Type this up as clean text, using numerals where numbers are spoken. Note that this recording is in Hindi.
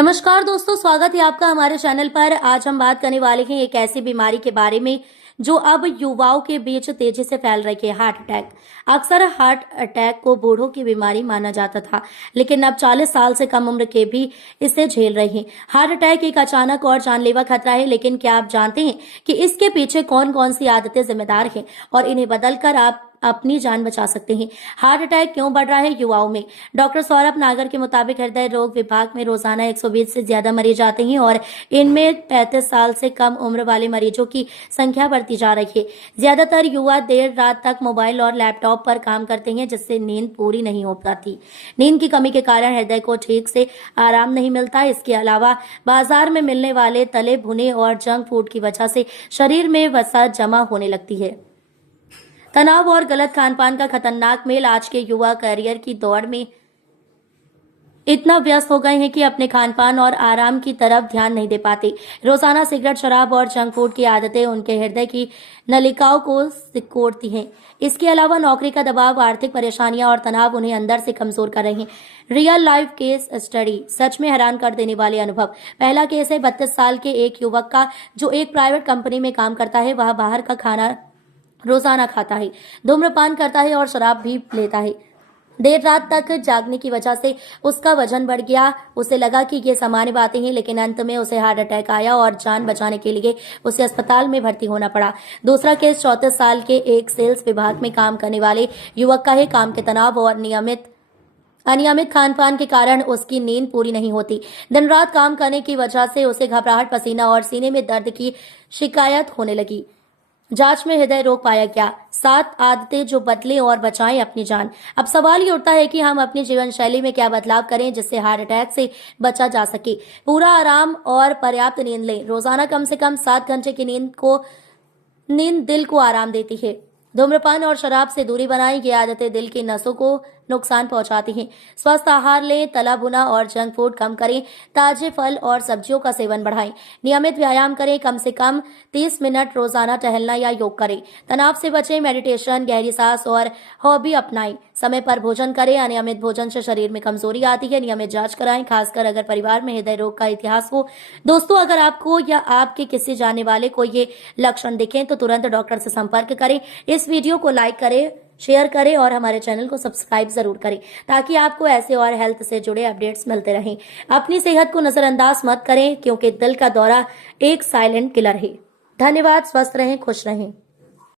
नमस्कार दोस्तों, स्वागत है आपका हमारे चैनल पर। आज हम बात करने वाले हैं एक ऐसी बीमारी के बारे में जो अब युवाओं के बीच तेजी से फैल रही है, हार्ट अटैक। अक्सर हार्ट अटैक को बूढ़ों की बीमारी माना जाता था, लेकिन अब 40 साल से कम उम्र के भी इसे झेल रहे हैं। हार्ट अटैक एक अचानक और जानलेवा खतरा है, लेकिन क्या आप जानते हैं कि इसके पीछे कौन कौन सी आदतें जिम्मेदार हैं और इन्हें बदलकर आप अपनी जान बचा सकते हैं। हार्ट अटैक क्यों बढ़ रहा है युवाओं में? डॉक्टर सौरभ नागर के मुताबिक हृदय रोग विभाग में रोजाना 120 से ज्यादा मरीज आते हैं और इनमें 35 साल से कम उम्र वाले मरीजों की संख्या बढ़ती जा रही है। ज्यादातर युवा देर रात तक मोबाइल और लैपटॉप पर काम करते हैं, जिससे नींद पूरी नहीं हो पाती। नींद की कमी के कारण हृदय को ठीक से आराम नहीं मिलता। इसके अलावा बाजार में मिलने वाले तले भुने और जंक फूड की वजह से शरीर में वसा जमा होने लगती है। तनाव और गलत खान पान का खतरनाक मेल। आज के युवा करियर की दौड़ में इतना व्यस्त हो गए हैं कि अपने खान पान और आराम की तरफ ध्यान नहीं दे पाते। रोजाना सिगरेट, शराब और जंक फूड की आदतें उनके हृदय की नलिकाओं को सिकोड़ती हैं। इसके अलावा नौकरी का दबाव, आर्थिक परेशानियां और तनाव उन्हें अंदर से कमजोर कर रहे हैं। रियल लाइफ केस स्टडी, सच में हैरान कर देने वाले अनुभव। पहला केस है 32 साल के एक युवक का, जो एक प्राइवेट कंपनी में काम करता है। वह बाहर का खाना रोजाना खाता है, धूम्रपान करता है और शराब भी लेता है। देर रात तक जागने की वजह से उसका वजन बढ़ गया। उसे लगा कि ये सामान्य बातें हैं, लेकिन अंत में उसे हार्ट अटैक आया और जान बचाने के लिए उसे अस्पताल में भर्ती होना पड़ा। दूसरा केस 34 साल के एक सेल्स विभाग में काम करने वाले युवक का है। काम के तनाव और अनियमित खान पान के कारण उसकी नींद पूरी नहीं होती। दिन रात काम करने की वजह से उसे घबराहट, पसीना और सीने में दर्द की शिकायत होने लगी। जांच में हृदय रोग पाया गया। 7 आदतें जो बदलें और बचाएं अपनी जान। अब सवाल ये उठता है कि हम अपनी जीवन शैली में क्या बदलाव करें जिससे हार्ट अटैक से बचा जा सके। पूरा आराम और पर्याप्त नींद लें। रोजाना कम से कम 7 घंटे की नींद दिल को आराम देती है। धूम्रपान और शराब से दूरी बनाएं। ये आदतें दिल की नसों को नुकसान पहुंचाती हैं। स्वस्थ आहार लें, तला भुना और जंक फूड कम करें। ताजे फल और सब्जियों का सेवन बढ़ाएं। नियमित व्यायाम करें, कम से कम 30 मिनट रोजाना टहलना या योग करें। तनाव से बचें, मेडिटेशन, गहरी सांस और हॉबी अपनाएं। समय पर भोजन करें। अनियमित भोजन से शरीर में कमजोरी आती है। नियमित जांच कराएं, खासकर अगर परिवार में हृदय रोग का इतिहास हो। दोस्तों, अगर आपको या आपके किसी जानने वाले को ये लक्षण दिखें तो तुरंत डॉक्टर से संपर्क करें। इस वीडियो को लाइक करें, शेयर करें और हमारे चैनल को सब्सक्राइब जरूर करें, ताकि आपको ऐसे और हेल्थ से जुड़े अपडेट्स मिलते रहें। अपनी सेहत को नजरअंदाज मत करें, क्योंकि दिल का दौरा एक साइलेंट किलर है। धन्यवाद। स्वस्थ रहें, खुश रहें।